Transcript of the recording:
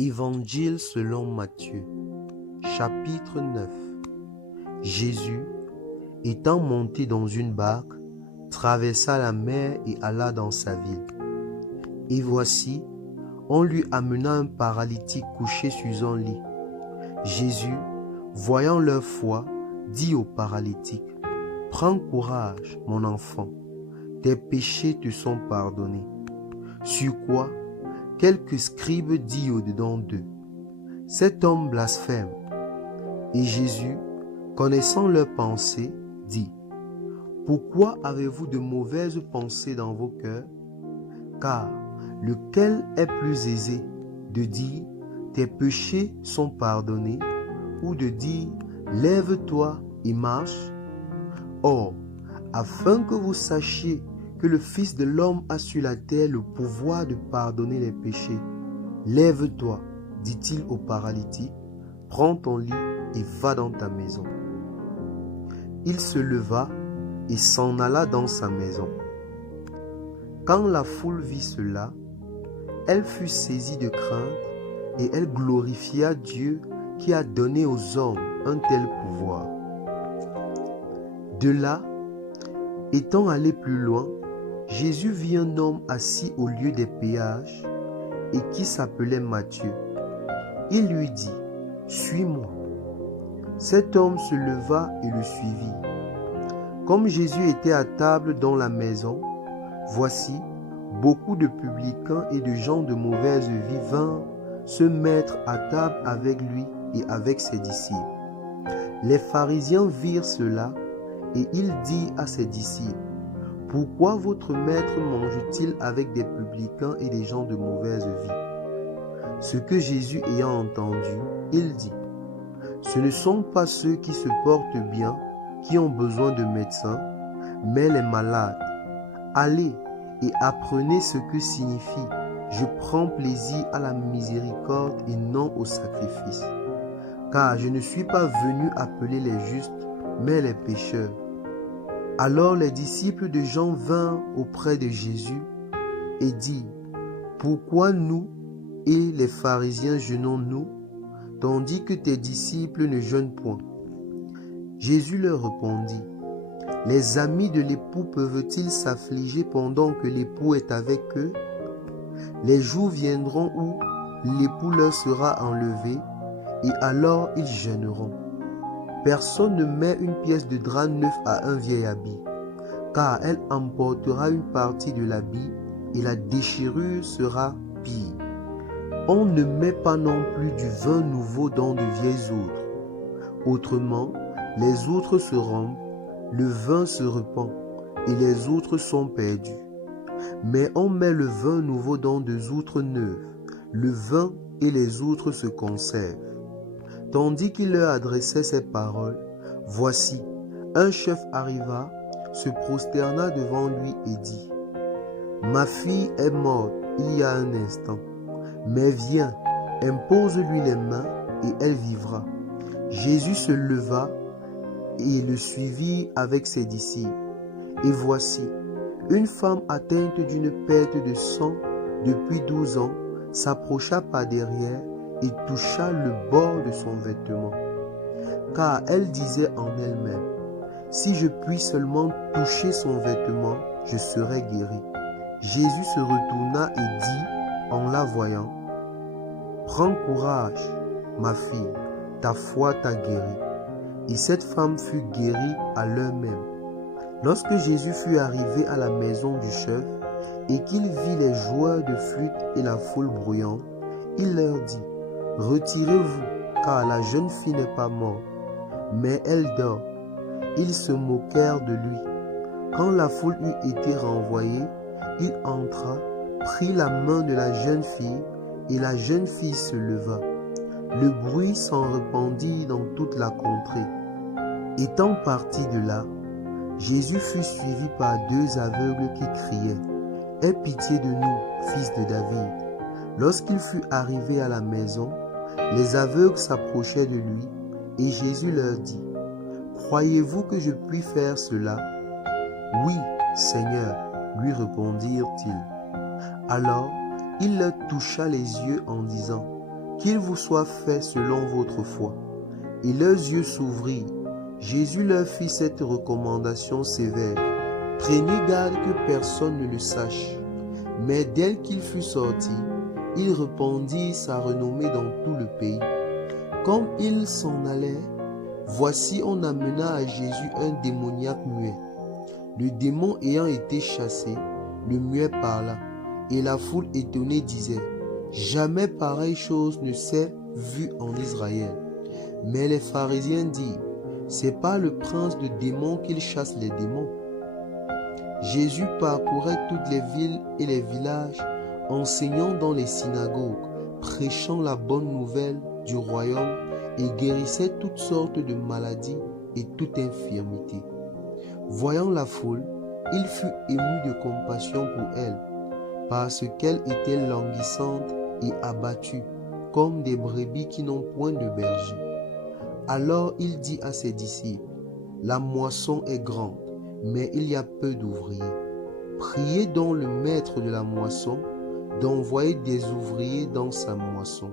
Évangile selon Matthieu, chapitre 9. Jésus, étant monté dans une barque, traversa la mer et alla dans sa ville. Et voici, on lui amena un paralytique couché sur un lit. Jésus, voyant leur foi, dit au paralytique, « Prends courage, mon enfant, tes péchés te sont pardonnés. » Sur quoi, quelques scribes dirent au-dedans d'eux, « Cet homme blasphème. » Et Jésus, connaissant leurs pensées, dit, « Pourquoi avez-vous de mauvaises pensées dans vos cœurs? Car lequel est plus aisé de dire, tes péchés sont pardonnés, ou de dire, lève-toi et marche? Or, afin que vous sachiez que le Fils de l'homme a sur la terre le pouvoir de pardonner les péchés, lève-toi, dit-il au paralytique, prends ton lit et va dans ta maison. Il se leva et s'en alla dans sa maison. Quand la foule vit cela, elle fut saisie de crainte et elle glorifia Dieu qui a donné aux hommes un tel pouvoir. De là, étant allé plus loin, Jésus vit un homme assis au lieu des péages et qui s'appelait Matthieu. Il lui dit, « Suis-moi. » Cet homme se leva et le suivit. Comme Jésus était à table dans la maison, voici, beaucoup de publicains et de gens de mauvaise vie vinrent se mettre à table avec lui et avec ses disciples. Les pharisiens virent cela et il dit à ses disciples, « Pourquoi votre maître mange-t-il avec des publicains et des gens de mauvaise vie ?» Ce que Jésus ayant entendu, il dit, « Ce ne sont pas ceux qui se portent bien qui ont besoin de médecins, mais les malades. Allez et apprenez ce que signifie « Je prends plaisir à la miséricorde et non au sacrifice. » Car je ne suis pas venu appeler les justes, mais les pécheurs. Alors les disciples de Jean vinrent auprès de Jésus et dirent, « Pourquoi nous et les pharisiens jeûnons-nous, tandis que tes disciples ne jeûnent point? » Jésus leur répondit, « Les amis de l'époux peuvent-ils s'affliger pendant que l'époux est avec eux? Les jours viendront où l'époux leur sera enlevé, et alors ils jeûneront. Personne ne met une pièce de drap neuf à un vieil habit, car elle emportera une partie de l'habit, et la déchirure sera pire. On ne met pas non plus du vin nouveau dans de vieilles outres. Autrement, les outres se rompent, le vin se répand, et les outres sont perdues. Mais on met le vin nouveau dans des outres neuves, le vin et les outres se conservent. » Tandis qu'il leur adressait ces paroles, voici, un chef arriva, se prosterna devant lui et dit, « Ma fille est morte il y a un instant, mais viens, impose-lui les mains et elle vivra. » Jésus se leva et le suivit avec ses disciples. Et voici, une femme atteinte d'une perte de sang depuis 12 ans s'approcha par derrière et toucha le bord de son vêtement. Car elle disait en elle-même, « Si je puis seulement toucher son vêtement, je serai guérie. » Jésus se retourna et dit, en la voyant, « Prends courage, ma fille, ta foi t'a guérie. » Et cette femme fut guérie à l'heure même. Lorsque Jésus fut arrivé à la maison du chef et qu'il vit les joueurs de flûte et la foule bruyante, il leur dit, « Retirez-vous, car la jeune fille n'est pas morte, mais elle dort. » Ils se moquèrent de lui. Quand la foule eut été renvoyée, il entra, prit la main de la jeune fille, et la jeune fille se leva. Le bruit s'en répandit dans toute la contrée. Étant parti de là, Jésus fut suivi par 2 aveugles qui criaient, « Aie pitié de nous, fils de David. » Lorsqu'il fut arrivé à la maison, les aveugles s'approchaient de lui, et Jésus leur dit, « Croyez-vous que je puis faire cela? » « Oui, Seigneur, lui répondirent-ils. Alors, il leur toucha les yeux en disant, « qu'il vous soit fait selon votre foi. » Et leurs yeux s'ouvrirent. Jésus leur fit cette recommandation sévère. « Prenez garde que personne ne le sache. » Mais dès qu'il fut sorti, il répandit sa renommée dans tout le pays. Comme il s'en allait, voici on amena à Jésus un démoniaque muet. Le démon ayant été chassé, le muet parla, et la foule étonnée disait: « Jamais pareille chose ne s'est vue en Israël. » Mais les pharisiens dirent: « C'est pas le prince de démons qu'il chasse les démons. » Jésus parcourait toutes les villes et les villages, enseignant dans les synagogues, prêchant la bonne nouvelle du royaume et guérissait toutes sortes de maladies et toute infirmité. Voyant la foule, il fut ému de compassion pour elle, parce qu'elle était languissante et abattue, comme des brebis qui n'ont point de berger. Alors il dit à ses disciples: « La moisson est grande, mais il y a peu d'ouvriers. Priez donc le maître de la moisson d'envoyer des ouvriers dans sa moisson. »